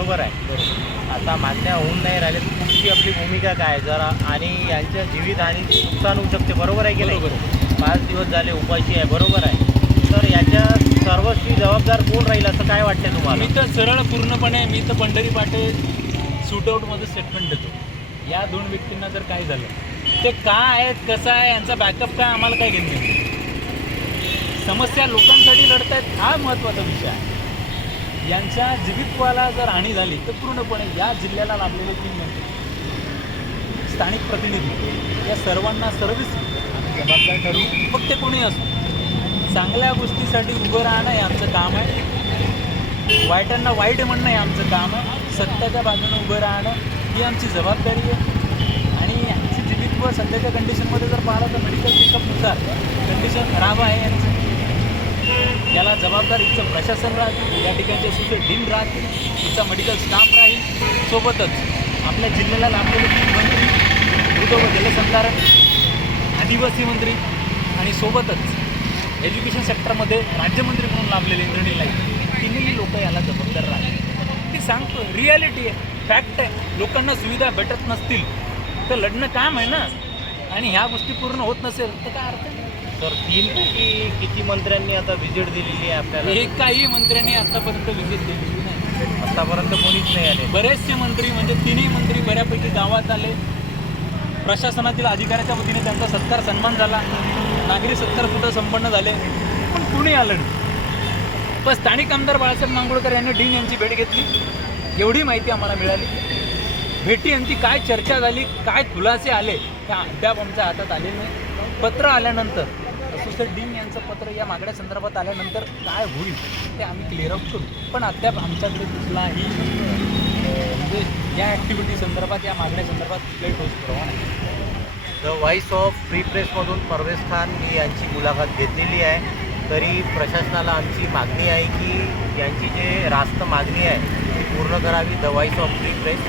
बरोबर आहे. आता मागण्या होऊन नाही राहिले तर पुढची आपली भूमिका काय? जरा आणि यांच्या जीवित आणि नुकसान होऊ शकते. बरोबर आहे की नाही. पाच दिवस झाले उपाशी आहे. बरोबर आहे. तर याच्या सर्वस्वी जबाबदार कोण राहील असं काय वाटते तुम्हाला? मी तर सरळ पूर्णपणे मी तर पंढरी पाटे शूटआउटमध्ये स्टेटमेंट देतो. या दोन व्यक्तींना जर काय झालं ते का आहेत कसं आहे यांचा बॅकअप काय आम्हाला काय घेणं. समस्या लोकांसाठी लढत आहेत हा महत्त्वाचा विषय आहे. यांच्या जीवित्वाला जर हानी झाली तर पूर्णपणे या जिल्ह्याला लाभलेले तीन मंत्री स्थानिक प्रतिनिधी या सर्वांना सर्विस जबाबदार ठरवू मग ते कोणी असो. चांगल्या गोष्टीसाठी उभं राहणं हे आमचं काम आहे. वाईटांना वाईट म्हणणं हे आमचं काम आहे. सत्याच्या बाजूने उभं राहणं ही आमची जबाबदारी आहे. आणि यांची जीवित्व सध्याच्या कंडिशनमध्ये जर पाहिलं तर मेडिकल चेकअपनुसार कंडिशन खराब आहे यांचं. जबाबदार इथचं प्रशासन राहतील या ठिकाणचे सुद्धा डीन राहतील इथचा मेडिकल स्टाफ राहील. सोबतच आपल्या जिल्ह्याला लाभलेले मंत्री भूत व जलसंधारण आदिवासी मंत्री आणि सोबतच एज्युकेशन सेक्टरमध्ये राज्यमंत्री म्हणून लाभलेले इंद्रणी लाईक तिन्ही लोक याला जबाबदार राहतील. ती सांगतो रियालिटी आहे फॅक्ट आहे. लोकांना सुविधा भेटत नसतील तर लढणं काम आहे ना? आणि ह्या गोष्टी पूर्ण होत नसेल तर काय अर्थ नाही तर तीनपैकी किती मंत्र्यांनी आता व्हिजिट दिलेली आहे आपल्याला? एकाही मंत्र्याने आतापर्यंत विजिट दिलेली नाही. आतापर्यंत कोणीच नाही आले. बरेचसे मंत्री म्हणजे तिन्ही मंत्री बऱ्यापैकी गावात आले. प्रशासनातील अधिकाऱ्याच्या वतीने त्यांचा सत्कार सन्मान झाला. नागरी सत्कार सुद्धा संपन्न झाले. पण कुणी आलं नाही? पण स्थानिक आमदार बाळासाहेब नांगोळकर यांनी डीन यांची भेट घेतली. एवढी माहिती आम्हाला मिळाली. भेटी यांची काय चर्चा झाली काय खुलासे आले त्या अद्याप आमच्या हातात आले नाही. पत्र आल्यानंतर असोसिएट डीन यांचं पत्र या मागण्या संदर्भात आल्यानंतर काय होईल ते आम्ही क्लिअर आउट करू. पण अद्याप आमच्याकडे कुठलाही म्हणजे या ॲक्टिव्हिटी संदर्भात या मागण्या संदर्भात कुठलाही ठोस पुरावा नाही. द व्हॉइस ऑफ फ्री प्रेसमधून परवेज खान मी यांची मुलाखत घेतलेली आहे. तरी प्रशासनाला आमची मागणी आहे की यांची जे रास्त मागणी आहे ती पूर्ण करावी. The voice of free press